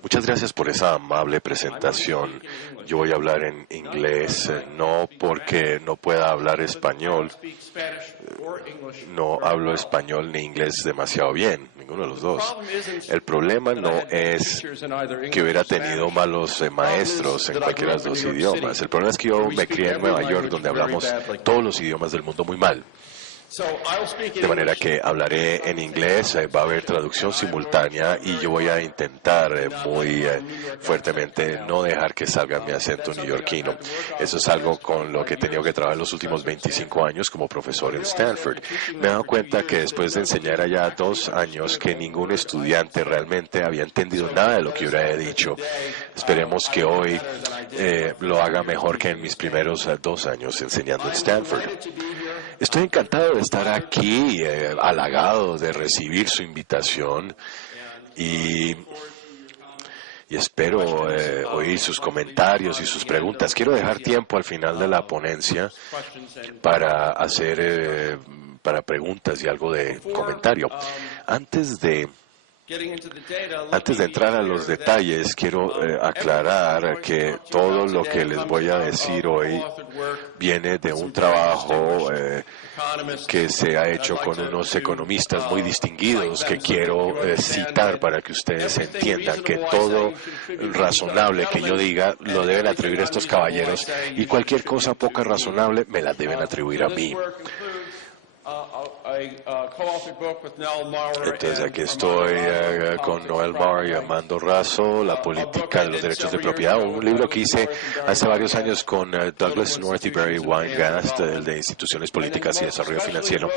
Muchas gracias por esa amable presentación. Yo voy a hablar en inglés, no porque no pueda hablar español. No hablo español ni inglés demasiado bien, ninguno de los dos. El problema no es que hubiera tenido malos maestros en cualquiera de los dos idiomas. El problema es que yo me crié en Nueva York, donde hablamos todos los idiomas del mundo muy mal. De manera que hablaré en inglés, va a haber traducción simultánea y yo voy a intentar muy fuertemente no dejar que salga mi acento neoyorquino. Eso es algo con lo que he tenido que trabajar los últimos 25 años como profesor en Stanford. Me he dado cuenta que después de enseñar allá 2 años que ningún estudiante realmente había entendido nada de lo que yo he dicho. Esperemos que hoy lo haga mejor que en mis primeros 2 años enseñando en Stanford. Estoy encantado de estar aquí, halagado de recibir su invitación y espero oír sus comentarios y sus preguntas. Quiero dejar tiempo al final de la ponencia para hacer para preguntas y algo de comentario. Antes de entrar a los detalles, quiero aclarar que todo lo que les voy a decir hoy viene de un trabajo que se ha hecho con unos economistas muy distinguidos que quiero citar para que ustedes entiendan que todo razonable que yo diga lo deben atribuir a estos caballeros y cualquier cosa poco razonable me la deben atribuir a mí. Entonces aquí estoy con Noel Marr y Armando Razo, La política de los derechos de propiedad, un libro que hice hace varios años con Douglas North y Barry Weingast, el de instituciones políticas y desarrollo financiero,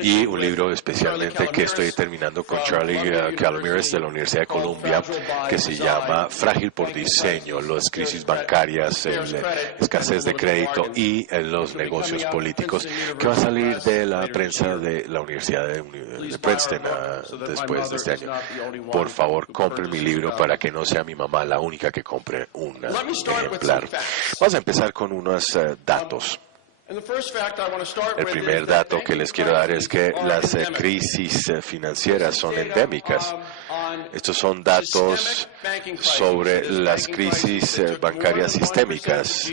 y un libro especialmente que estoy terminando con Charlie Calomiris de la Universidad de Columbia, que se llama Frágil por diseño, las crisis bancarias, la escasez de crédito y los negocios políticos, que va a salir de la prensa de la Universidad de Princeton después de este año. Por favor, compren mi libro para que no sea mi mamá la única que compre un ejemplar. Vamos a empezar con unos datos. El primer dato que les quiero dar es que las crisis financieras son endémicas. Estos son datos sobre las crisis bancarias sistémicas,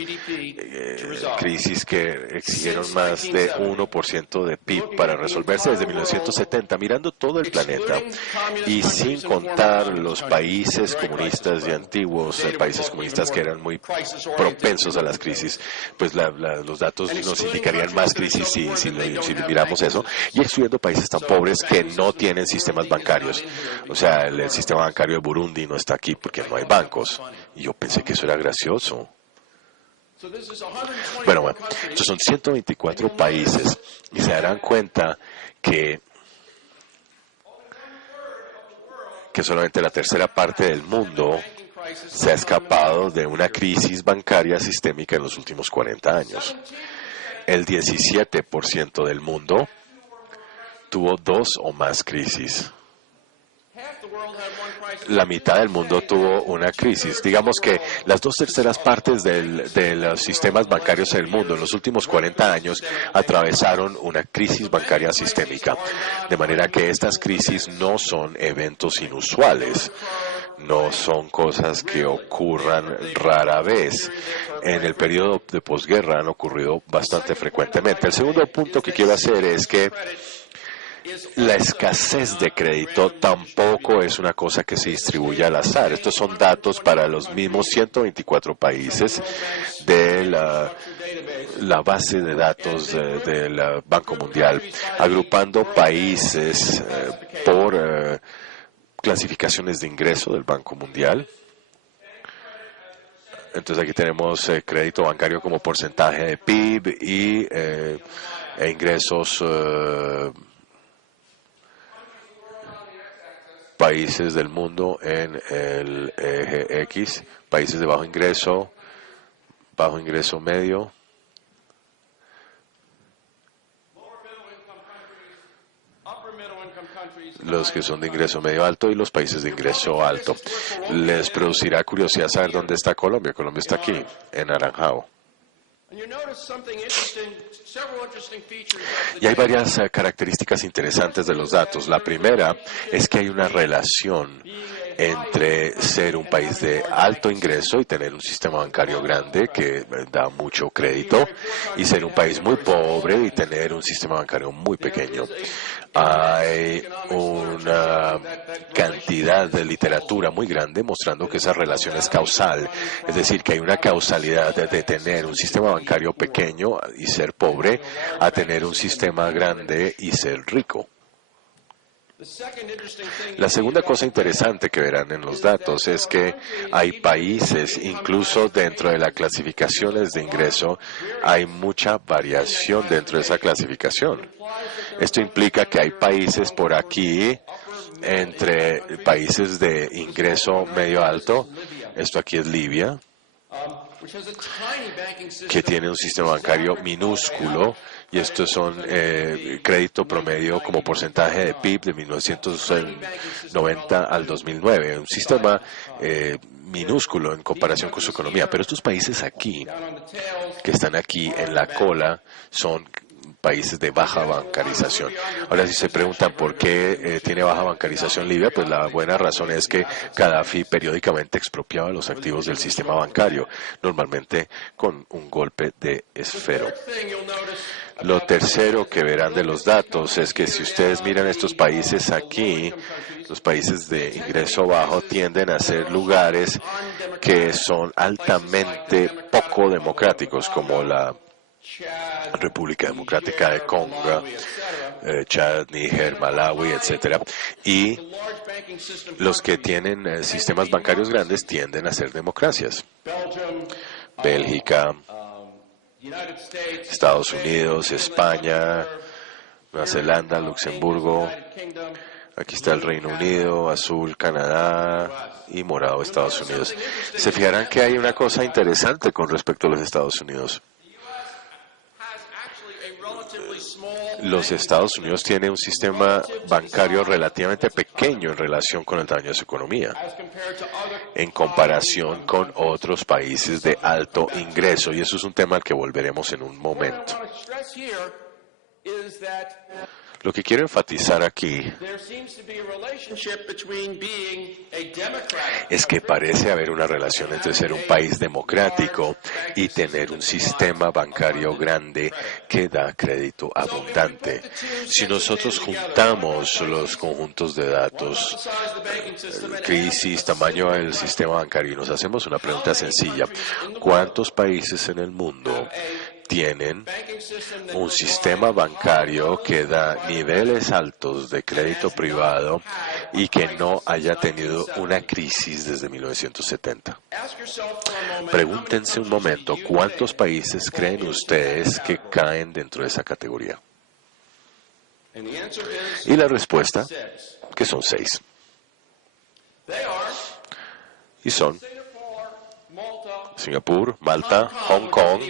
crisis que exigieron más de 1% de PIB para resolverse desde 1970, mirando todo el planeta y sin contar los países comunistas y antiguos países comunistas que eran muy propensos a las crisis, pues los datos nos indicarían más crisis si miramos eso, y excluyendo países tan pobres que no tienen sistemas bancarios. O sea, el sistema bancario de Burundi no está aquí porque no hay bancos. Y yo pensé que eso era gracioso. Bueno, estos son 124 países y se darán cuenta que solamente la tercera parte del mundo se ha escapado de una crisis bancaria sistémica en los últimos 40 años. El 17% del mundo tuvo 2 o más crisis. La mitad del mundo tuvo una crisis. Digamos que las 2/3 partes de los sistemas bancarios del mundo en los últimos 40 años atravesaron una crisis bancaria sistémica. De manera que estas crisis no son eventos inusuales. No son cosas que ocurran rara vez. En el periodo de posguerra han ocurrido bastante frecuentemente. El segundo punto que quiero hacer es que la escasez de crédito tampoco es una cosa que se distribuye al azar. Estos son datos para los mismos 124 países de la base de datos del Banco Mundial, agrupando países por clasificaciones de ingreso del Banco Mundial. Entonces aquí tenemos crédito bancario como porcentaje de PIB y ingresos países del mundo en el eje X, países de bajo ingreso medio, los que son de ingreso medio alto y los países de ingreso alto. Les producirá curiosidad saber dónde está Colombia. Colombia está aquí, en Naranjao. Y hay varias características interesantes de los datos. La primera es que hay una relación entre ser un país de alto ingreso y tener un sistema bancario grande que da mucho crédito, y ser un país muy pobre y tener un sistema bancario muy pequeño. Hay una cantidad de literatura muy grande mostrando que esa relación es causal, es decir, que hay una causalidad de tener un sistema bancario pequeño y ser pobre a tener un sistema grande y ser rico. La segunda cosa interesante que verán en los datos es que hay países, incluso dentro de las clasificaciones de ingreso, hay mucha variación dentro de esa clasificación. Esto implica que hay países por aquí, entre países de ingreso medio alto, esto aquí es Libia, que tiene un sistema bancario minúsculo, y estos son crédito promedio como porcentaje de PIB de 1990 al 2009, un sistema minúsculo en comparación con su economía. Pero estos países aquí, que están aquí en la cola, son países de baja bancarización. Ahora, si se preguntan por qué tiene baja bancarización Libia, pues la buena razón es que Gaddafi periódicamente expropiaba los activos del sistema bancario, normalmente con un golpe de esfero. Lo tercero que verán de los datos es que si ustedes miran estos países aquí, los países de ingreso bajo tienden a ser lugares que son altamente poco democráticos, como la República Democrática de Congo, Chad, Níger, Malawi, etcétera, y los que tienen sistemas bancarios grandes tienden a ser democracias. Bélgica, Estados Unidos, España, Nueva Zelanda, Luxemburgo, aquí está el Reino Unido, azul Canadá y morado Estados Unidos. Se fijarán que hay una cosa interesante con respecto a los Estados Unidos. Los Estados Unidos tienen un sistema bancario relativamente pequeño en relación con el tamaño de su economía, en comparación con otros países de alto ingreso, y eso es un tema al que volveremos en un momento. Lo que quiero enfatizar aquí es que parece haber una relación entre ser un país democrático y tener un sistema bancario grande que da crédito abundante. Si nosotros juntamos los conjuntos de datos, crisis, tamaño del sistema bancario, y nos hacemos una pregunta sencilla: ¿cuántos países en el mundo tienen un sistema bancario que da niveles altos de crédito privado y que no haya tenido una crisis desde 1970? Pregúntense un momento, ¿cuántos países creen ustedes que caen dentro de esa categoría? Y la respuesta, que son 6. Y son Singapur, Malta, Hong Kong,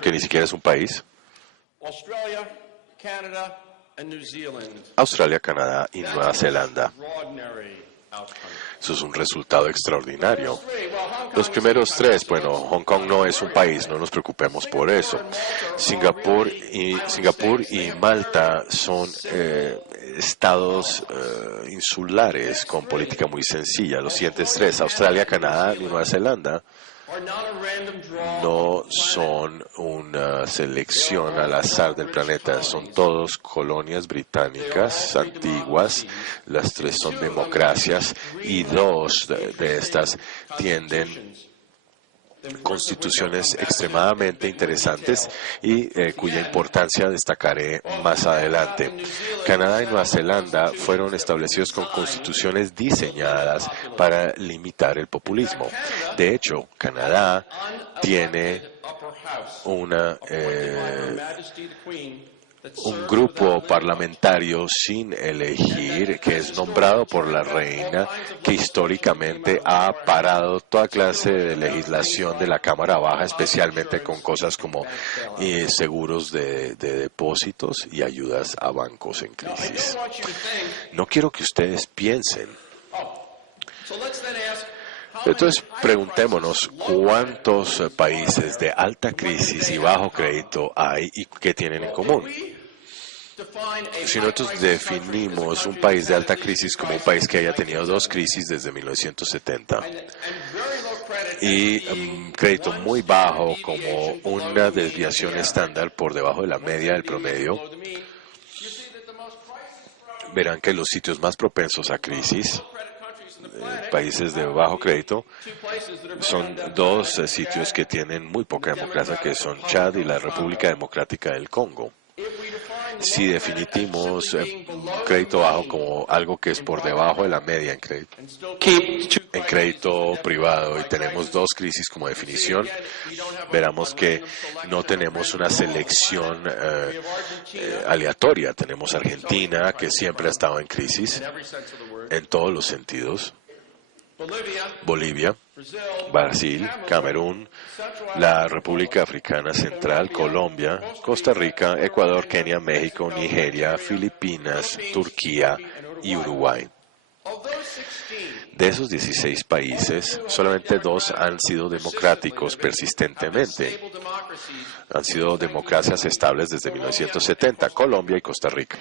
que ni siquiera es un país, Australia, Canadá y Nueva Zelanda. Eso es un resultado extraordinario. Los primeros 3, bueno, Hong Kong no es un país, no nos preocupemos por eso. Singapur y Malta son estados insulares con política muy sencilla. Los siguientes 3, Australia, Canadá y Nueva Zelanda, no son una selección al azar del planeta, son todos colonias británicas antiguas. Las 3 son democracias y 2 de estas tienen constituciones extremadamente interesantes y cuya importancia destacaré más adelante. Canadá y Nueva Zelanda fueron establecidos con constituciones diseñadas para limitar el populismo. De hecho, Canadá tiene un grupo parlamentario sin elegir, que es nombrado por la reina, que históricamente ha parado toda clase de legislación de la Cámara Baja, especialmente con cosas como seguros de depósitos y ayudas a bancos en crisis. No quiero que ustedes piensen, Entonces, preguntémonos cuántos países de alta crisis y bajo crédito hay y qué tienen en común. Si nosotros definimos un país de alta crisis como un país que haya tenido dos crisis desde 1970 y crédito muy bajo como una desviación estándar por debajo de la media del promedio, verán que los sitios más propensos a crisis, países de bajo crédito, son dos sitios que tienen muy poca democracia, que son Chad y la República Democrática del Congo. Si definimos crédito bajo como algo que es por debajo de la media en crédito privado y tenemos dos crisis como definición, veremos que no tenemos una selección aleatoria. Tenemos Argentina, que siempre ha estado en crisis en todos los sentidos, Bolivia, Brasil, Camerún, la República Africana Central, Colombia, Costa Rica, Ecuador, Kenia, México, Nigeria, Filipinas, Turquía y Uruguay. De esos 16 países, solamente 2 han sido democráticos persistentemente. Han sido democracias estables desde 1970, Colombia y Costa Rica.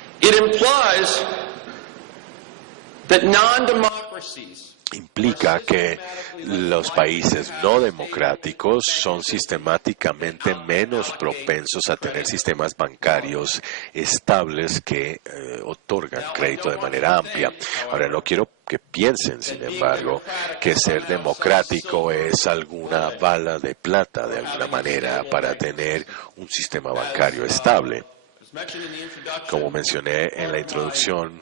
Implica que los países no democráticos son sistemáticamente menos propensos a tener sistemas bancarios estables que otorgan crédito de manera amplia. Ahora, no quiero que piensen, sin embargo, que ser democrático es alguna bala de plata de alguna manera para tener un sistema bancario estable. Como mencioné en la introducción,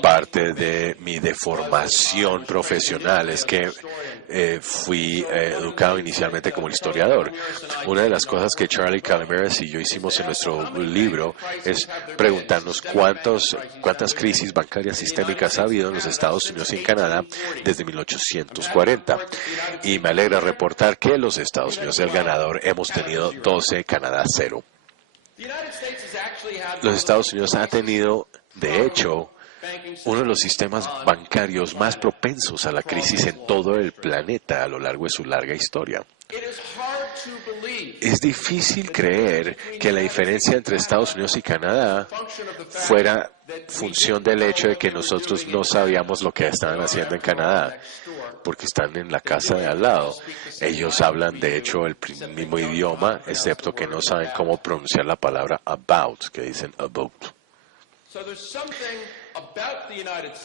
parte de mi deformación profesional es que fui educado inicialmente como historiador. Una de las cosas que Charlie Calameres y yo hicimos en nuestro libro es preguntarnos cuántas crisis bancarias sistémicas ha habido en los Estados Unidos y en Canadá desde 1840. Y me alegra reportar que los Estados Unidos, el ganador, hemos tenido 12, Canadá 0. Los Estados Unidos han tenido, de hecho, uno de los sistemas bancarios más propensos a la crisis en todo el planeta a lo largo de su larga historia. Es difícil creer que la diferencia entre Estados Unidos y Canadá fuera función del hecho de que nosotros no sabíamos lo que estaban haciendo en Canadá, porque están en la casa de al lado. Ellos hablan, de hecho, el mismo idioma, excepto que no saben cómo pronunciar la palabra about, que dicen about.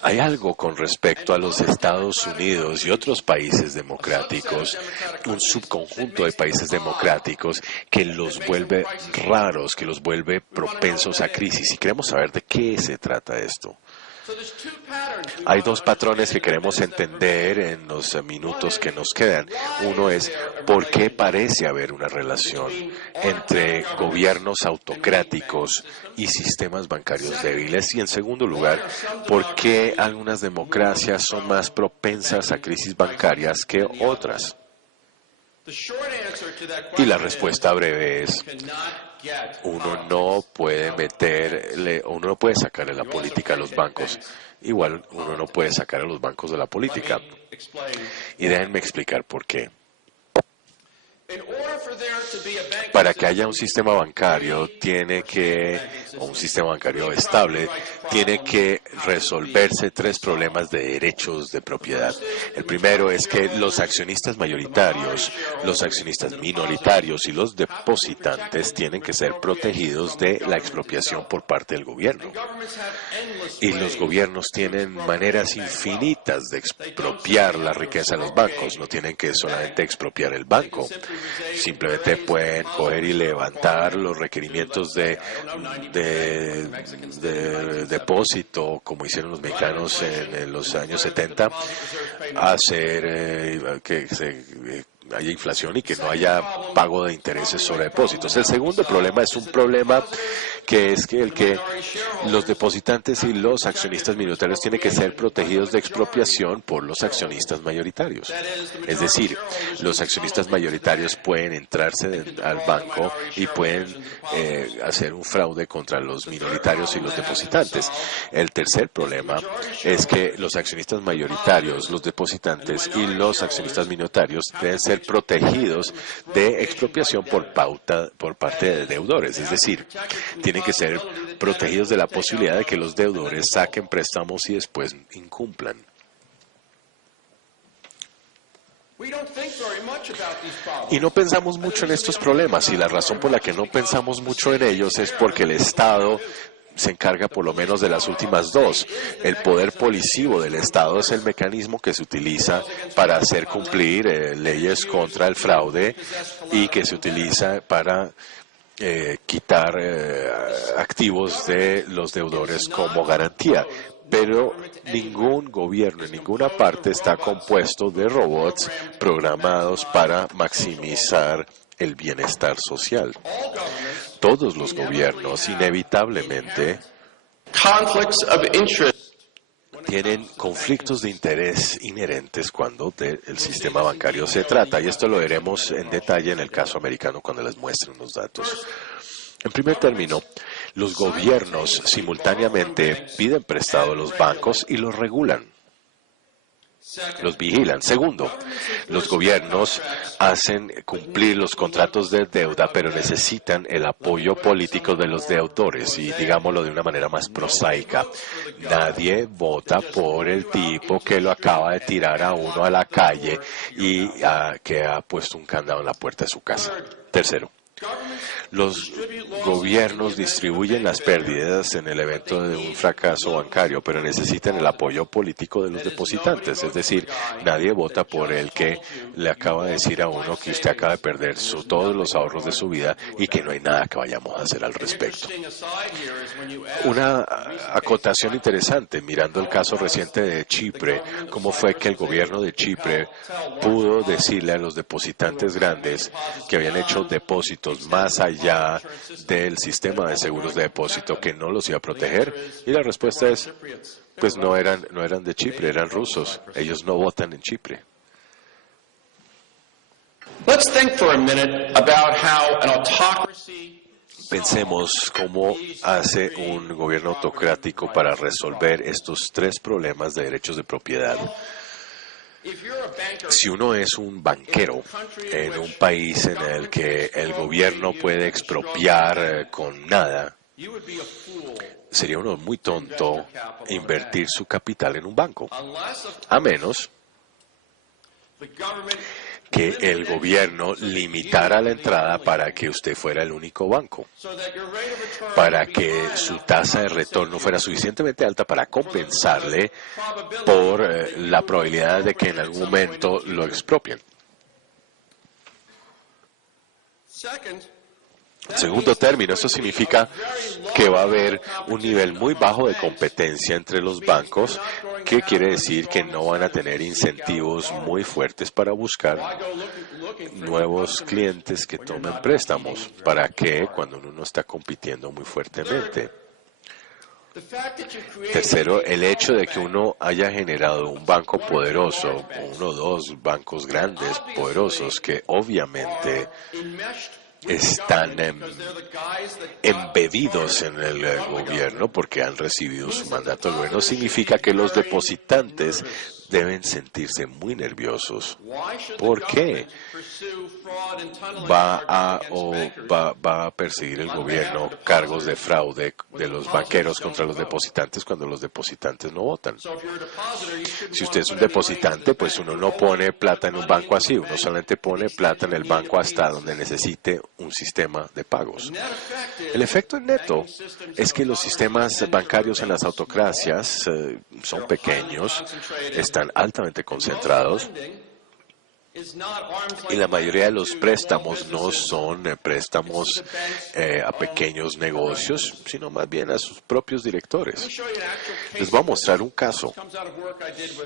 Hay algo con respecto a los Estados Unidos y otros países democráticos, un subconjunto de países democráticos que los vuelve raros, que los vuelve propensos a crisis. Y queremos saber de qué se trata esto. Hay 2 patrones que queremos entender en los minutos que nos quedan. Uno es por qué parece haber una relación entre gobiernos autocráticos y sistemas bancarios débiles. Y en segundo lugar, por qué algunas democracias son más propensas a crisis bancarias que otras. Y la respuesta breve es: uno no puede uno no puede sacarle la política a los bancos. Igual uno no puede sacar a los bancos de la política. Y déjenme explicar por qué. Para que haya un sistema bancario o un sistema bancario estable, tiene que resolverse 3 problemas de derechos de propiedad. El primero es que los accionistas mayoritarios, los accionistas minoritarios y los depositantes tienen que ser protegidos de la expropiación por parte del gobierno. Y los gobiernos tienen maneras infinitas de expropiar la riqueza de los bancos. No tienen que solamente expropiar el banco. Simplemente pueden coger y levantar los requerimientos de depósito, como hicieron los mexicanos en los años 70, hacer que se haya inflación y que no haya pago de intereses sobre depósitos. El segundo problema es un problema que es que los depositantes y los accionistas minoritarios tienen que ser protegidos de expropiación por los accionistas mayoritarios. Es decir, los accionistas mayoritarios pueden entrarse al banco y pueden hacer un fraude contra los minoritarios y los depositantes. El tercer problema es que los accionistas mayoritarios, los depositantes y los accionistas minoritarios deben ser protegidos de expropiación por parte de deudores. Es decir, tienen que ser protegidos de la posibilidad de que los deudores saquen préstamos y después incumplan. Y no pensamos mucho en estos problemas, y la razón por la que no pensamos mucho en ellos es porque el Estado se encarga por lo menos de las últimas dos. El poder policivo del Estado es el mecanismo que se utiliza para hacer cumplir leyes contra el fraude y que se utiliza para quitar activos de los deudores como garantía. Pero ningún gobierno en ninguna parte está compuesto de robots programados para maximizar el bienestar social. Todos los gobiernos inevitablemente tienen conflictos de interés inherentes cuando del sistema bancario se trata, y esto lo veremos en detalle en el caso americano cuando les muestre unos datos. En primer término, los gobiernos simultáneamente piden prestado a los bancos y los regulan, los vigilan. Segundo, los gobiernos hacen cumplir los contratos de deuda, pero necesitan el apoyo político de los deudores. Y digámoslo de una manera más prosaica, nadie vota por el tipo que lo acaba de tirar a uno a la calle y que ha puesto un candado en la puerta de su casa. Tercero, los gobiernos distribuyen las pérdidas en el evento de un fracaso bancario, pero necesitan el apoyo político de los depositantes. Es decir, nadie vota por el que le acaba de decir a uno que usted acaba de perder todos los ahorros de su vida y que no hay nada que vayamos a hacer al respecto. Una acotación interesante, mirando el caso reciente de Chipre, cómo fue que el gobierno de Chipre pudo decirle a los depositantes grandes que habían hecho depósitos más allá del sistema de seguros de depósito que no los iba a proteger, y la respuesta es, pues no eran de Chipre, eran rusos, ellos no votan en Chipre. Pensemos cómo hace un gobierno autocrático para resolver estos tres problemas de derechos de propiedad. Si uno es un banquero en un país en el que el gobierno puede expropiar con nada, sería uno muy tonto invertir su capital en un banco, a menos que el gobierno limitara la entrada para que usted fuera el único banco, para que su tasa de retorno fuera suficientemente alta para compensarle por la probabilidad de que en algún momento lo expropien. Segundo término, eso significa que va a haber un nivel muy bajo de competencia entre los bancos, que quiere decir que no van a tener incentivos muy fuertes para buscar nuevos clientes que tomen préstamos. ¿Para qué? Cuando uno no está compitiendo muy fuertemente. Tercero, el hecho de que uno haya generado un banco poderoso, uno o dos bancos grandes, poderosos, que obviamente están embebidos en el gobierno porque han recibido su mandato del gobierno, significa que los depositantes deben sentirse muy nerviosos. ¿Por qué va a perseguir el gobierno cargos de fraude de los banqueros contra los depositantes cuando los depositantes no votan? Si usted es un depositante, pues uno no pone plata en un banco así, uno solamente pone plata en el banco hasta donde necesite un sistema de pagos. El efecto neto es que los sistemas bancarios en las autocracias son pequeños, están altamente concentrados Y la mayoría de los préstamos no son préstamos a pequeños negocios, sino más bien a sus propios directores. Les voy a mostrar un caso.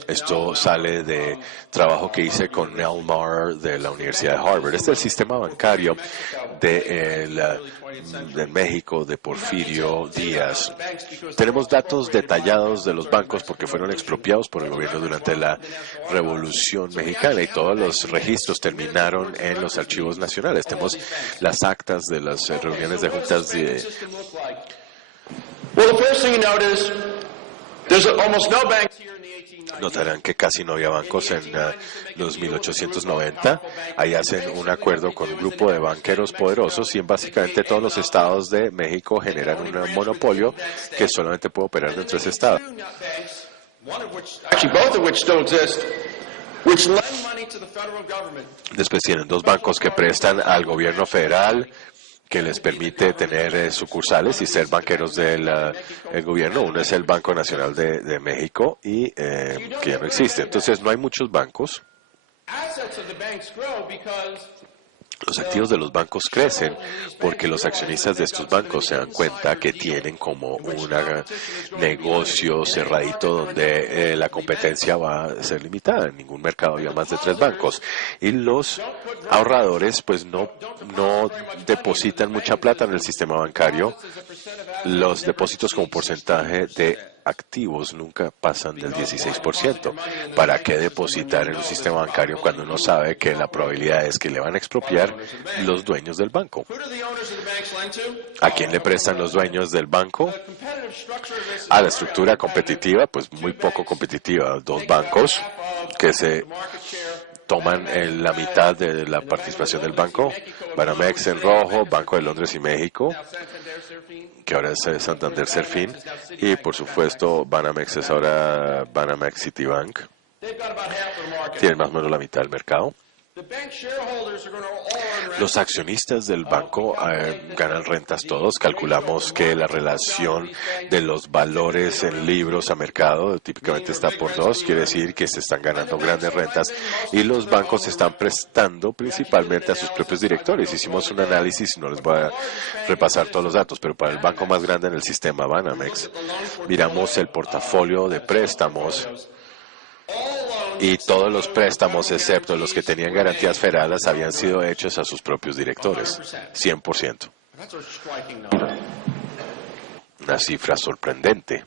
Esto sale de trabajo que hice con Nell Marr de la Universidad de Harvard. Este es el sistema bancario de México, de Porfirio Díaz. Tenemos datos detallados de los bancos porque fueron expropiados por el gobierno durante la Revolución Mexicana y todos los registros terminaron en los archivos nacionales. Tenemos las actas de las reuniones de juntas de... Notarán que casi no había bancos en los 1890. Ahí hacen un acuerdo con un grupo de banqueros poderosos y en básicamente todos los estados de México generan un monopolio que solamente puede operar dentro de ese estado. Después tienen dos bancos que prestan al gobierno federal, que les permite tener sucursales y ser banqueros del el gobierno. Uno es el Banco Nacional de México y que ya no existe. Entonces no hay muchos bancos. Los activos de los bancos crecen porque los accionistas de estos bancos se dan cuenta que tienen como un negocio cerradito donde la competencia va a ser limitada. En ningún mercado había más de 3 bancos. Y los ahorradores pues no depositan mucha plata en el sistema bancario. Los depósitos como porcentaje de activos nunca pasan del 16%. ¿Para qué depositar en un sistema bancario cuando uno sabe que la probabilidad es que le van a expropiar los dueños del banco? ¿A quién le prestan los dueños del banco? A la estructura competitiva, pues muy poco competitiva. 2 bancos que se toman la mitad de la participación del banco. Banamex en rojo, Banco de Londres y México, que ahora es Santander Serfín, y por supuesto Banamex es ahora Banamex Citibank. Tienen más o menos la mitad del mercado. Los accionistas del banco ganan rentas todos. Calculamos que la relación de los valores en libros a mercado típicamente está por 2. Quiere decir que se están ganando grandes rentas y los bancos se están prestando principalmente a sus propios directores. Hicimos un análisis, no les voy a repasar todos los datos, pero para el banco más grande en el sistema, Banamex, miramos el portafolio de préstamos y todos los préstamos, excepto los que tenían garantías federales, habían sido hechos a sus propios directores, 100%. Una cifra sorprendente.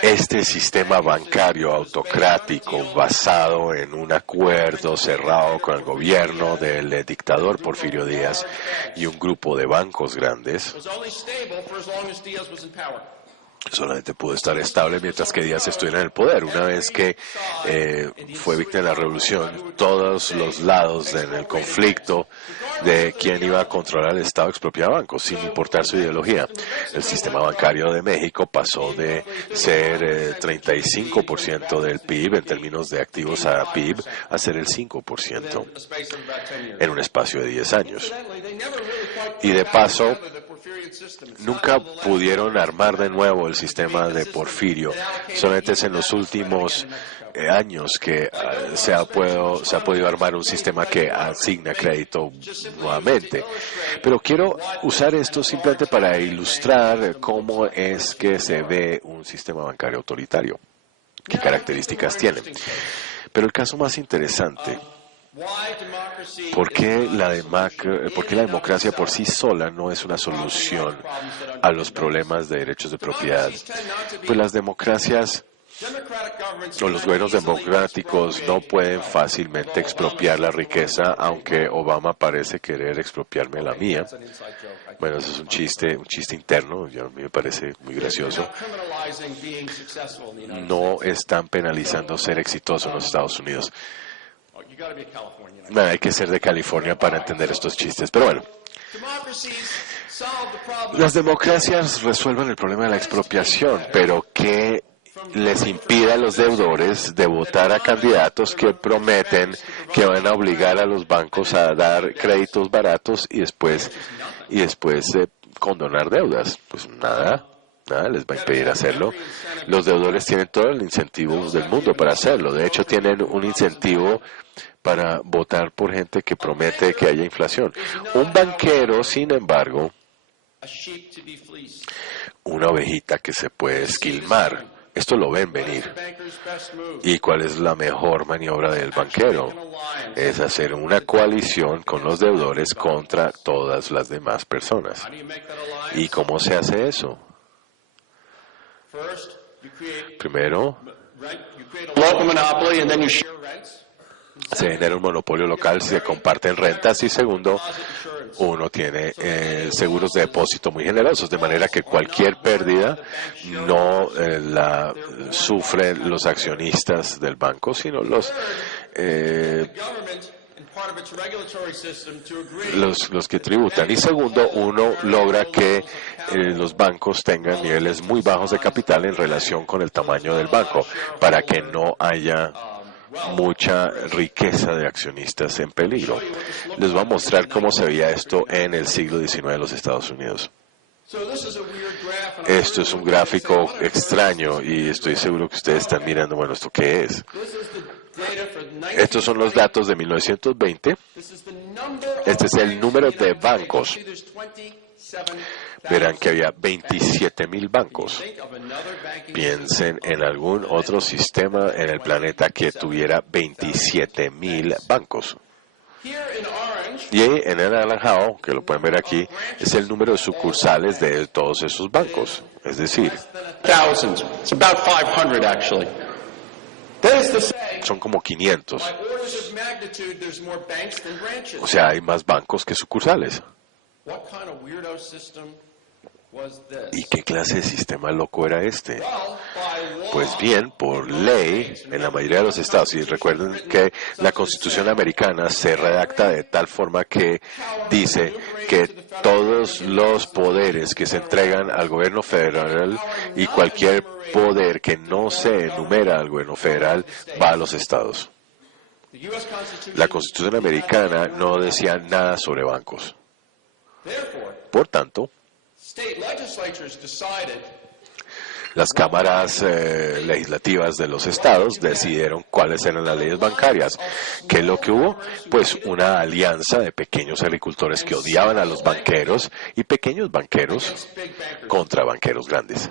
Este sistema bancario autocrático basado en un acuerdo cerrado con el gobierno del dictador Porfirio Díaz y un grupo de bancos grandes solamente pudo estar estable mientras que Díaz estuviera en el poder. Una vez que fue víctima de la revolución, todos los lados en el conflicto de quién iba a controlar el Estado expropiaba bancos, sin importar su ideología. El sistema bancario de México pasó de ser 35% del PIB en términos de activos a PIB a ser el 5% en un espacio de 10 años. Y de paso, nunca pudieron armar de nuevo el sistema de Porfirio. Solamente es en los últimos años que se ha podido armar un sistema que asigna crédito nuevamente. Pero quiero usar esto simplemente para ilustrar cómo es que se ve un sistema bancario autoritario, qué características tiene. Pero el caso más interesante, ¿por qué la democracia por sí sola no es una solución a los problemas de derechos de propiedad? Pues las democracias o los gobiernos democráticos no pueden fácilmente expropiar la riqueza, aunque Obama parece querer expropiarme la mía. Bueno, eso es un chiste interno, a mí me parece muy gracioso. No están penalizando ser exitoso en los Estados Unidos. Hay que ser de California para entender estos chistes, pero bueno. Las democracias resuelven el problema de la expropiación, pero ¿qué les impide a los deudores de votar a candidatos que prometen que van a obligar a los bancos a dar créditos baratos y después condonar deudas? Pues nada. Nada les va a impedir hacerlo. Los deudores tienen todo el incentivo del mundo para hacerlo. De hecho, tienen un incentivo para votar por gente que promete que haya inflación. Un banquero, sin embargo, una ovejita que se puede esquilmar. Esto lo ven venir. ¿Y cuál es la mejor maniobra del banquero? Es hacer una coalición con los deudores contra todas las demás personas. ¿Y cómo se hace eso? Primero, se genera un monopolio local, se comparten rentas y segundo, uno tiene seguros de depósito muy generosos, de manera que cualquier pérdida no la sufren los accionistas del banco, sino los que tributan. Y segundo, uno logra que los bancos tengan niveles muy bajos de capital en relación con el tamaño del banco, para que no haya mucha riqueza de accionistas en peligro. Les voy a mostrar cómo se veía esto en el siglo XIX de los Estados Unidos. Esto es un gráfico extraño y estoy seguro que ustedes están mirando, bueno, ¿esto qué es? Estos son los datos de 1920. Este es el número de bancos. Verán que había 27.000 bancos. Piensen en algún otro sistema en el planeta que tuviera 27.000 bancos. Y en el anaranjado, que lo pueden ver aquí, es el número de sucursales de todos esos bancos. Es decir, son como 500. O sea, hay más bancos que sucursales. ¿Y qué clase de sistema loco era este? Pues bien, por ley, en la mayoría de los estados, y recuerden que la Constitución americana se redacta de tal forma que dice que todos los poderes que se entregan al gobierno federal y cualquier poder que no se enumera al gobierno federal va a los estados. La Constitución americana no decía nada sobre bancos. Por tanto, las cámaras legislativas de los estados decidieron cuáles eran las leyes bancarias. ¿Qué es lo que hubo? Pues una alianza de pequeños agricultores que odiaban a los banqueros y pequeños banqueros contra banqueros grandes.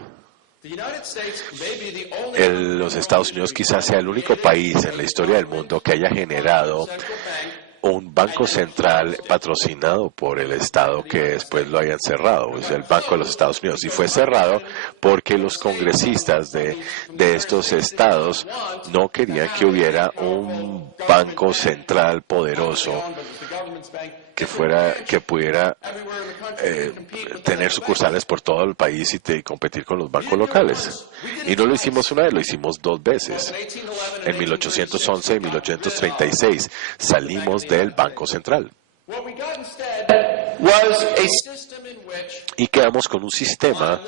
Los Estados Unidos quizás sea el único país en la historia del mundo que haya generado un banco central patrocinado por el Estado que después lo hayan cerrado, es el Banco de los Estados Unidos. Y fue cerrado porque los congresistas de estos estados no querían que hubiera un banco central poderoso que pudiera tener sucursales por todo el país y competir con los bancos locales. Y no lo hicimos una vez, lo hicimos dos veces. En 1811 y 1836 salimos del Banco Central. Y quedamos con un sistema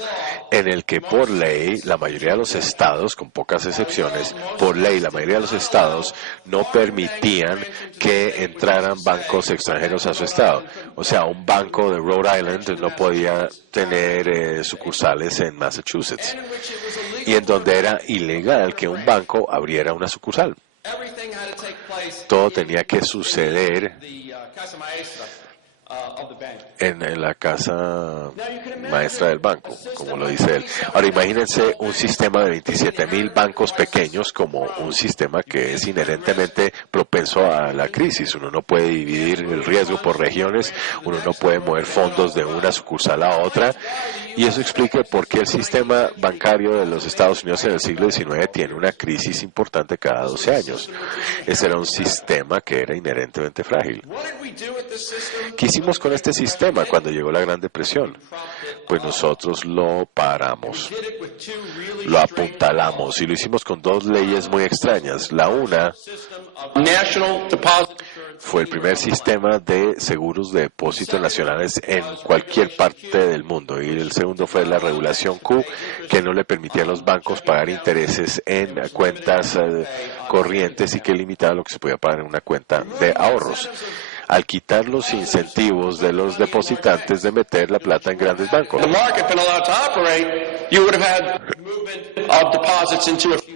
en el que por ley la mayoría de los estados, con pocas excepciones, por ley la mayoría de los estados no permitían que entraran bancos extranjeros a su estado. O sea, un banco de Rhode Island no podía tener sucursales en Massachusetts. Y en donde era ilegal que un banco abriera una sucursal. Todo tenía que suceder en la casa maestra del banco, como lo dice él. Ahora imagínense un sistema de 27.000 bancos pequeños como un sistema que es inherentemente propenso a la crisis. Uno no puede dividir el riesgo por regiones, uno no puede mover fondos de una sucursal a otra, y eso explica por qué el sistema bancario de los Estados Unidos en el siglo XIX tiene una crisis importante cada 12 años. Ese era un sistema que era inherentemente frágil. ¿Qué hicimos con este sistema cuando llegó la Gran Depresión? Pues nosotros lo paramos, lo apuntalamos y lo hicimos con dos leyes muy extrañas. La una fue el primer sistema de seguros de depósito nacionales en cualquier parte del mundo y el segundo fue la regulación Q, que no le permitía a los bancos pagar intereses en cuentas corrientes y que limitaba lo que se podía pagar en una cuenta de ahorros. al quitar los incentivos de los depositantes de meter la plata en grandes bancos.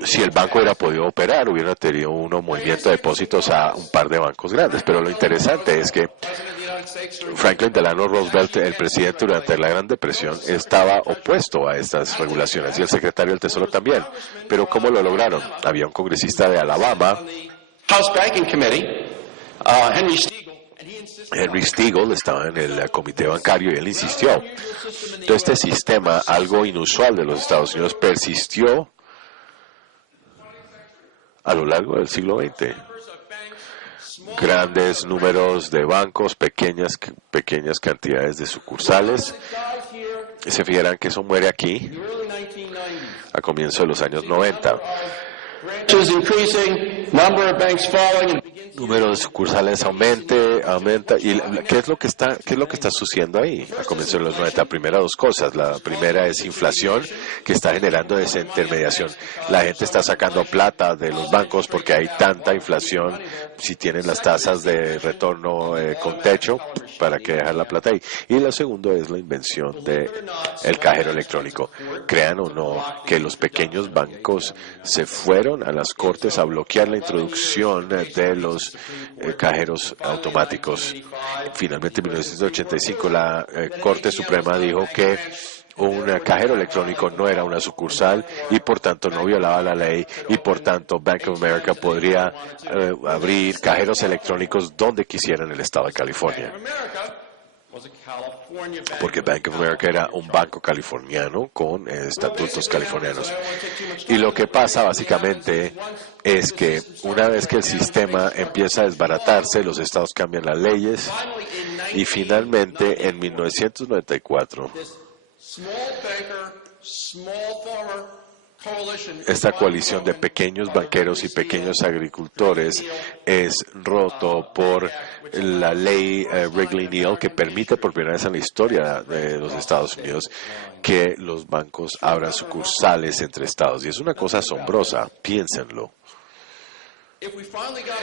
Si el banco hubiera podido operar, hubiera tenido un movimiento de depósitos a un par de bancos grandes. Pero lo interesante es que Franklin Delano Roosevelt, el presidente durante la Gran Depresión, estaba opuesto a estas regulaciones y el secretario del Tesoro también. Pero ¿cómo lo lograron? Había un congresista de Alabama, Henry Stigall, estaba en el comité bancario y él insistió. Entonces este sistema, algo inusual de los Estados Unidos, persistió a lo largo del siglo XX. Grandes números de bancos, pequeñas cantidades de sucursales. Se fijarán que eso muere aquí a comienzos de los años 90. Número de sucursales aumenta. ¿Y qué es lo que está sucediendo ahí? A comienzos de los 90, primera dos cosas. La primera es inflación, que está generando desintermediación. La gente está sacando plata de los bancos porque hay tanta inflación. Si tienen las tasas de retorno con techo, ¿para qué dejar la plata ahí? Y la segunda es la invención del cajero electrónico. Crean o no que los pequeños bancos se fueron a las cortes a bloquear la introducción de los cajeros automáticos. Finalmente, en 1985, la Corte Suprema dijo que un cajero electrónico no era una sucursal y por tanto no violaba la ley y por tanto Bank of America podría abrir cajeros electrónicos donde quisiera en el estado de California. Porque Bank of America era un banco californiano con estatutos californianos. Y lo que pasa básicamente es que una vez que el sistema empieza a desbaratarse, los estados cambian las leyes y finalmente en 1994 esta coalición de pequeños banqueros y pequeños agricultores es roto por la ley Wrigley-Neal, que permite por primera vez en la historia de los Estados Unidos que los bancos abran sucursales entre estados. Y es una cosa asombrosa, piénsenlo.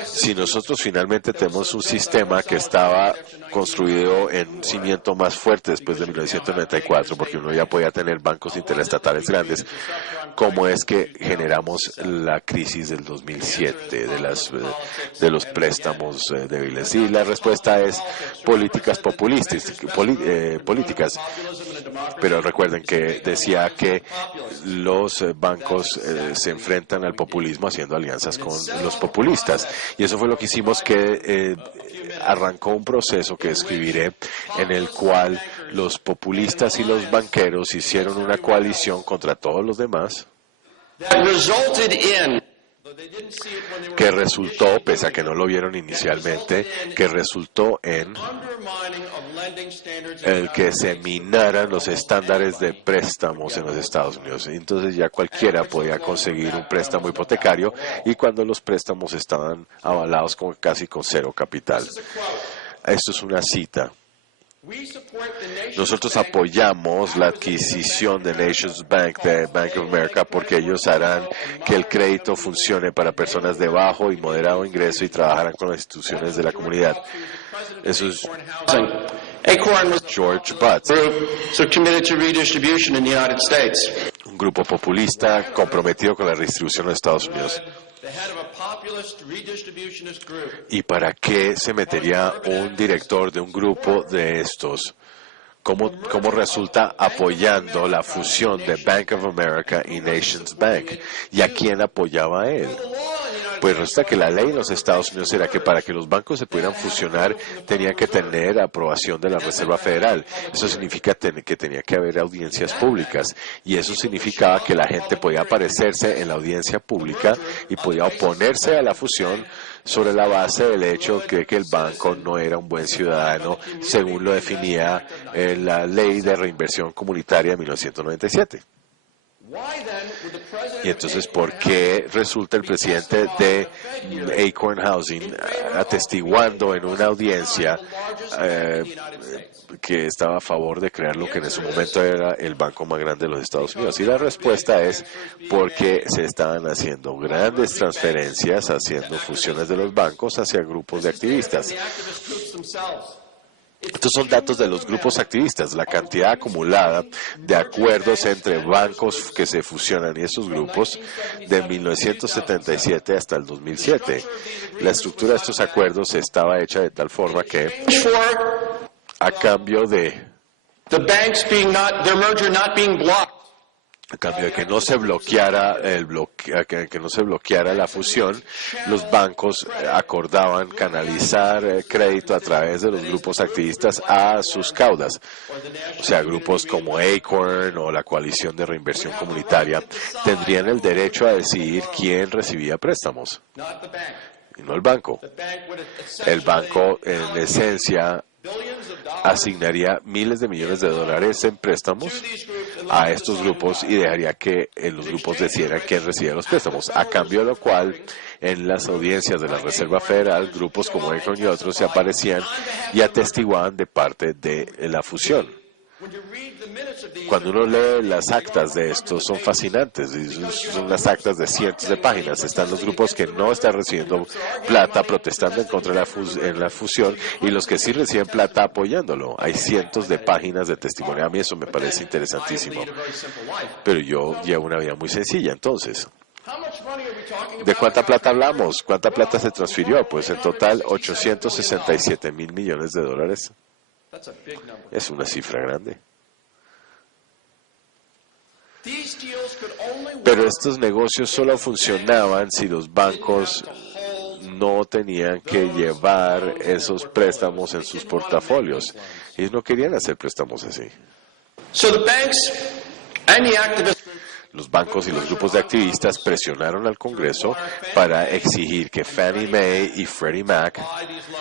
Si nosotros finalmente tenemos un sistema que estaba construido en un cimiento más fuerte después de 1994, porque uno ya podía tener bancos interestatales grandes, ¿cómo es que generamos la crisis del 2007 de los préstamos débiles? Y la respuesta es políticas políticas. Pero recuerden que decía que los bancos se enfrentan al populismo haciendo alianzas con los populistas. Y eso fue lo que hicimos, que arrancó un proceso que escribiré en el cual los populistas y los banqueros hicieron una coalición contra todos los demás, que resultó, pese a que no lo vieron inicialmente, que resultó en el que se minaran los estándares de préstamos en los Estados Unidos. Entonces ya cualquiera podía conseguir un préstamo hipotecario y cuando los préstamos estaban avalados casi con cero capital. Esto es una cita. Nosotros apoyamos la adquisición de Nations Bank, de Bank of America, porque ellos harán que el crédito funcione para personas de bajo y moderado ingreso y trabajarán con las instituciones de la comunidad. Eso es George Butts, un grupo populista comprometido con la redistribución de los Estados Unidos. ¿Y para qué se metería un director de un grupo de estos? ¿Cómo resulta apoyando la fusión de Bank of America y Nations Bank? ¿Y a quién apoyaba él? Pues resulta que la ley en los Estados Unidos era que para que los bancos se pudieran fusionar tenían que tener aprobación de la Reserva Federal. Eso significa que tenía que haber audiencias públicas y eso significaba que la gente podía aparecerse en la audiencia pública y podía oponerse a la fusión sobre la base del hecho de que el banco no era un buen ciudadano, según lo definía la Ley de Reinversión Comunitaria de 1997. Y entonces, ¿por qué resulta el presidente de Acorn Housing atestiguando en una audiencia que estaba a favor de crear lo que en ese momento era el banco más grande de los Estados Unidos? Y la respuesta es porque se estaban haciendo grandes transferencias, haciendo fusiones de los bancos hacia grupos de activistas. Estos son datos de los grupos activistas, la cantidad acumulada de acuerdos entre bancos que se fusionan y esos grupos de 1977 hasta el 2007. La estructura de estos acuerdos estaba hecha de tal forma que, a cambio de que no se bloqueara que no se bloqueara la fusión, los bancos acordaban canalizar crédito a través de los grupos activistas a sus caudas. O sea, grupos como Acorn o la Coalición de Reinversión Comunitaria tendrían el derecho a decidir quién recibía préstamos, y no el banco. El banco, en esencia, asignaría miles de millones de dólares en préstamos a estos grupos y dejaría que los grupos decidieran quién recibía los préstamos, a cambio de lo cual en las audiencias de la Reserva Federal grupos como Acorn y otros se aparecían y atestiguaban de parte de la fusión. Cuando uno lee las actas de esto, son fascinantes. Son las actas de cientos de páginas. Están los grupos que no están recibiendo plata protestando en contra de la fusión y los que sí reciben plata apoyándolo. Hay cientos de páginas de testimonio. A mí eso me parece interesantísimo. Pero yo llevo una vida muy sencilla, entonces. ¿De cuánta plata hablamos? ¿Cuánta plata se transfirió? Pues en total 867 mil millones de dólares. Es una cifra grande. Pero estos negocios solo funcionaban si los bancos no tenían que llevar esos préstamos en sus portafolios. Ellos no querían hacer préstamos así. Los bancos y los grupos de activistas presionaron al Congreso para exigir que Fannie Mae y Freddie Mac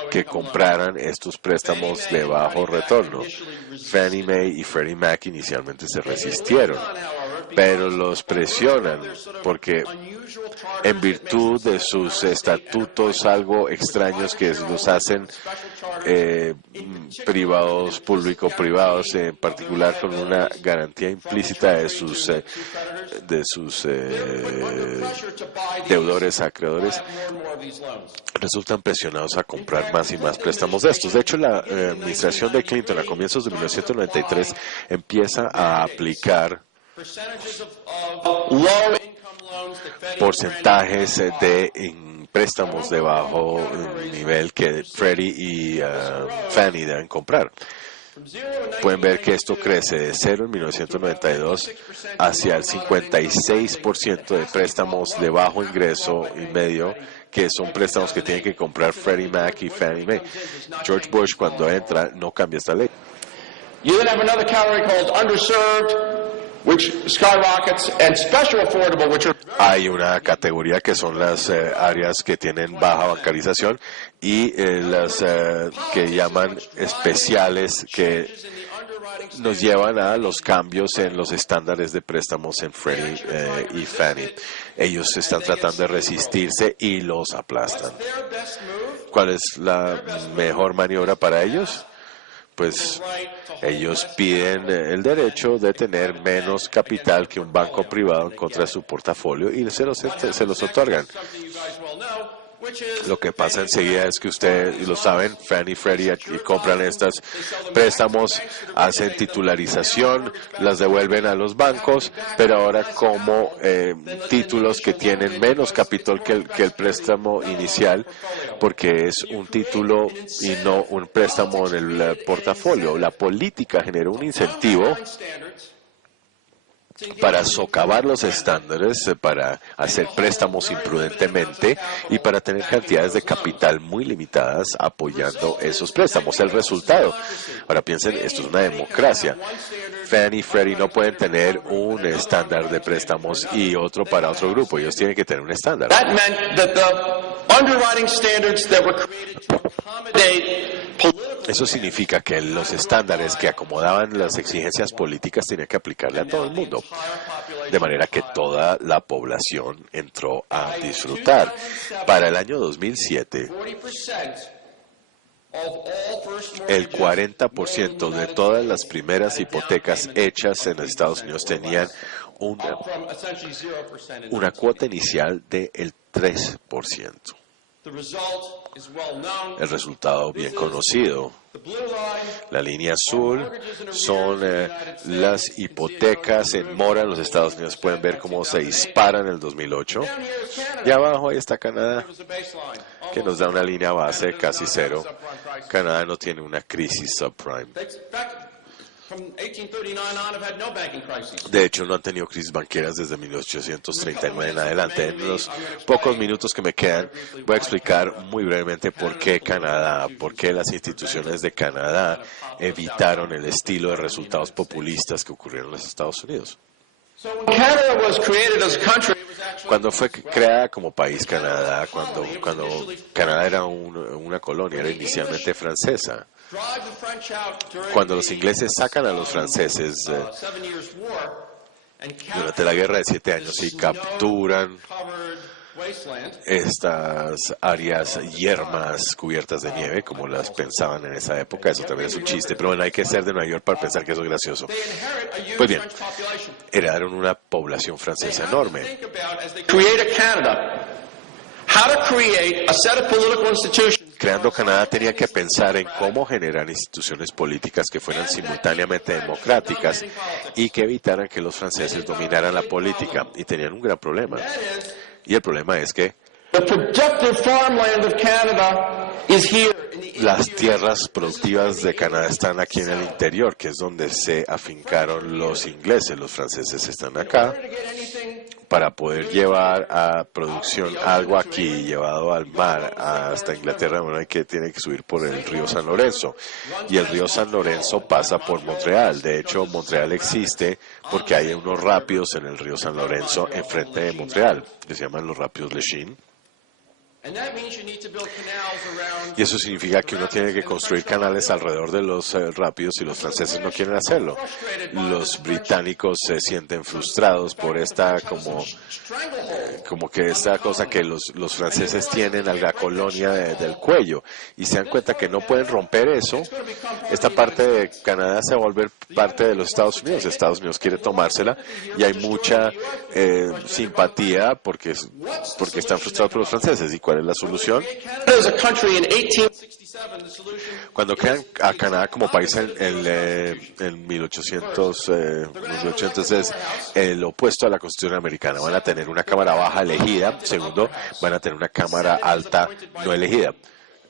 que compraran estos préstamos de bajo retorno. Fannie Mae y Freddie Mac inicialmente se resistieron, pero los presionan porque en virtud de sus estatutos algo extraños que los hacen privados, público-privados, en particular con una garantía implícita de sus deudores, acreedores, resultan presionados a comprar más y más préstamos de estos. De hecho, la administración de Clinton a comienzos de 1993 empieza a aplicar porcentajes de préstamos de bajo nivel que Freddie y Fannie deben comprar. Pueden ver que esto crece de 0 en 1992 hacia el 56% de préstamos de bajo ingreso y medio, que son préstamos que tienen que comprar Freddie Mac y Fannie Mae. George Bush, cuando entra, no cambia esta ley. You then have another category called underserved, which skyrockets, and special affordable, which are... Hay una categoría que son las áreas que tienen baja bancarización y las que llaman especiales, que nos llevan a los cambios en los estándares de préstamos en Freddie y Fannie. Ellos están tratando de resistirse y los aplastan. ¿Cuál es la mejor maniobra para ellos? Pues ellos piden el derecho de tener menos capital que un banco privado en contra de su portafolio y se los otorgan. Lo que pasa enseguida es que ustedes lo saben, Fannie y Freddie compran estos préstamos, hacen titularización, las devuelven a los bancos, pero ahora como títulos que tienen menos capital que el préstamo inicial, porque es un título y no un préstamo en el portafolio. La política generó un incentivo para socavar los estándares, para hacer préstamos imprudentemente y para tener cantidades de capital muy limitadas apoyando esos préstamos. El resultado, ahora piensen, esto es una democracia. Fannie y Freddie no pueden tener un estándar de préstamos y otro para otro grupo. Ellos tienen que tener un estándar. That meant that the underwriting standards that were created to accommodate political Eso significa que los estándares que acomodaban las exigencias políticas tenían que aplicarle a todo el mundo, de manera que toda la población entró a disfrutar. Para el año 2007, el 40% de todas las primeras hipotecas hechas en Estados Unidos tenían una cuota inicial del 3%. El resultado bien conocido. La línea azul son las hipotecas en mora en los Estados Unidos. Pueden ver cómo se disparan en el 2008. Y abajo ahí está Canadá, que nos da una línea base casi cero. Canadá no tiene una crisis subprime. De hecho, no han tenido crisis banqueras desde 1839 en adelante. En los pocos minutos que me quedan, voy a explicar muy brevemente por qué Canadá, por qué las instituciones de Canadá evitaron el estilo de resultados populistas que ocurrieron en los Estados Unidos. Cuando fue creada como país Canadá, cuando Canadá era una colonia, era inicialmente francesa. Cuando los ingleses sacan a los franceses durante la Guerra de 7 Años y capturan estas áreas yermas cubiertas de nieve, como las pensaban en esa época, eso también es un chiste, pero bueno, hay que ser de Nueva York para pensar que eso es gracioso. Pues bien, heredaron una población francesa enorme. Creando Canadá tenía que pensar en cómo generar instituciones políticas que fueran simultáneamente democráticas y que evitaran que los franceses dominaran la política. Y tenían un gran problema. Y el problema es que las tierras productivas de Canadá están aquí en el interior, que es donde se afincaron los ingleses. Los franceses están acá. Para poder llevar a producción algo aquí, llevado al mar hasta Inglaterra, bueno, tiene que subir por el río San Lorenzo. Y el río San Lorenzo pasa por Montreal. De hecho, Montreal existe porque hay unos rápidos en el río San Lorenzo enfrente de Montreal, que se llaman los rápidos Lechine. Y eso significa que uno tiene que construir canales alrededor de los rápidos y los franceses no quieren hacerlo. Los británicos se sienten frustrados por esta como que esta cosa que los franceses tienen a la colonia del cuello y se dan cuenta que no pueden romper eso. Esta parte de Canadá se va a volver parte de los Estados Unidos. Estados Unidos quiere tomársela y hay mucha simpatía porque están frustrados por los franceses. ¿Y cuál es la solución? Cuando crean a Canadá como país en 1800 es el opuesto a la Constitución americana. Van a tener una cámara baja elegida. Segundo, van a tener una cámara alta no elegida.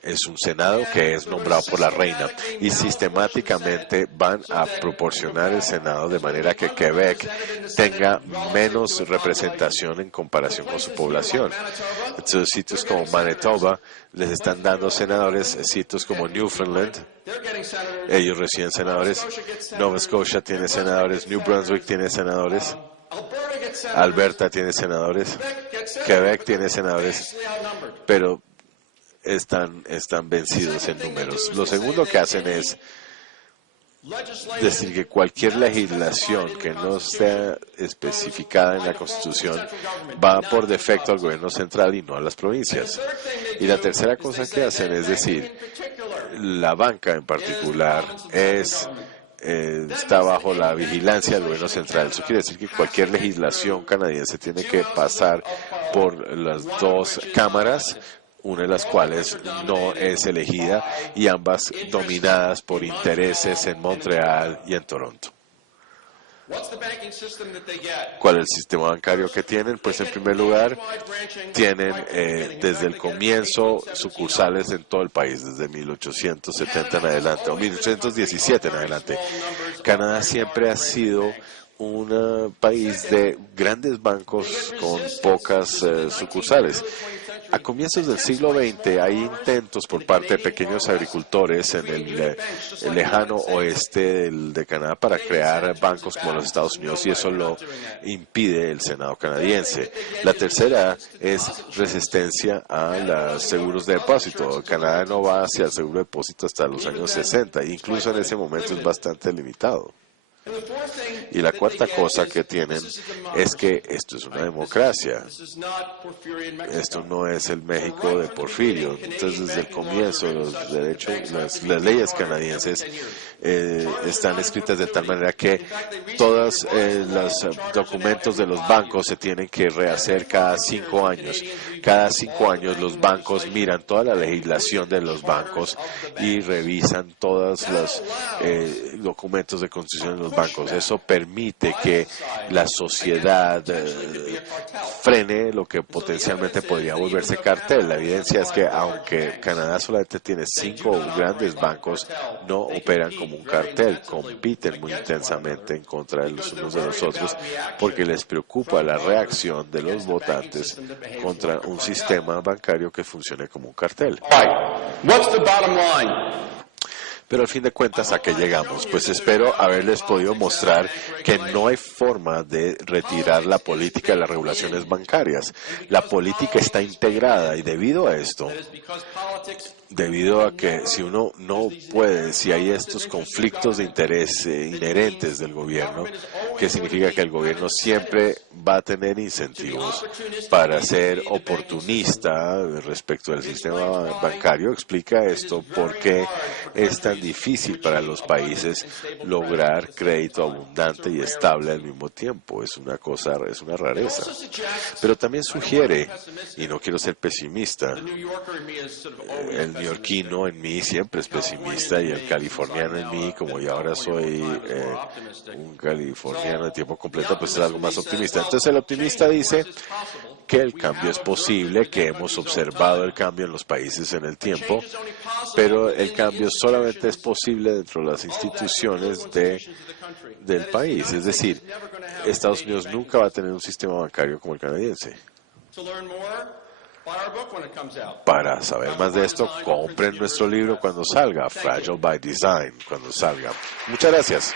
Es un Senado que es nombrado por la reina y sistemáticamente van a proporcionar el Senado de manera que Quebec tenga menos representación en comparación con su población. Entonces, sitios como Manitoba les están dando senadores, sitios como Newfoundland, ellos reciben senadores, Nova Scotia tiene senadores, New Brunswick tiene senadores, Alberta tiene senadores, Quebec tiene senadores, pero están vencidos en números. Lo segundo que hacen es decir que cualquier legislación que no esté especificada en la Constitución va por defecto al gobierno central y no a las provincias. Y la tercera cosa que hacen es decir, la banca en particular está bajo la vigilancia del gobierno central. Eso quiere decir que cualquier legislación canadiense tiene que pasar por las dos cámaras, una de las cuales no es elegida y ambas dominadas por intereses en Montreal y en Toronto. ¿Cuál es el sistema bancario que tienen? Pues en primer lugar, tienen desde el comienzo sucursales en todo el país, desde 1870 en adelante, o 1817 en adelante. Canadá siempre ha sido un país de grandes bancos con pocas sucursales. A comienzos del siglo XX hay intentos por parte de pequeños agricultores en el lejano oeste de Canadá para crear bancos como los Estados Unidos y eso lo impide el Senado canadiense. La tercera es resistencia a los seguros de depósito. Canadá no va hacia el seguro de depósito hasta los años 60 e incluso en ese momento es bastante limitado. Y la cuarta cosa que tienen es que esto es una democracia. Esto no es el México de Porfirio. Entonces, desde el comienzo, los derechos, las leyes canadienses están escritas de tal manera que todos los documentos de los bancos se tienen que rehacer cada 5 años. Cada 5 años los bancos miran toda la legislación de los bancos y revisan todos los documentos de constitución de los bancos. Eso permite que la sociedad frene lo que potencialmente podría volverse cartel. La evidencia es que aunque Canadá solamente tiene 5 grandes bancos, no operan como un cartel, compiten muy intensamente en contra de los unos de los otros porque les preocupa la reacción de los votantes contra un sistema bancario que funcione como un cartel. What's the bottom line? Pero al fin de cuentas, ¿a qué llegamos? Pues espero haberles podido mostrar que no hay forma de retirar la política de las regulaciones bancarias. La política está integrada y debido a esto, debido a que si uno no puede, si hay estos conflictos de interés inherentes del gobierno, que significa que el gobierno siempre va a tener incentivos para ser oportunista respecto al sistema bancario, explica esto porque es tan difícil para los países lograr crédito abundante y estable al mismo tiempo. Es una cosa, es una rareza. Pero también sugiere, y no quiero ser pesimista, el neoyorquino en mí siempre es pesimista y el californiano en mí, como yo ahora soy un californiano de tiempo completo, pues es algo más optimista. Entonces el optimista dice que el cambio es posible, que hemos observado el cambio en los países en el tiempo, pero el cambio solamente es posible dentro de las instituciones del país. Es decir, Estados Unidos nunca va a tener un sistema bancario como el canadiense. Para saber más de esto, compren nuestro libro cuando salga, Fragile by Design, cuando salga. Muchas gracias.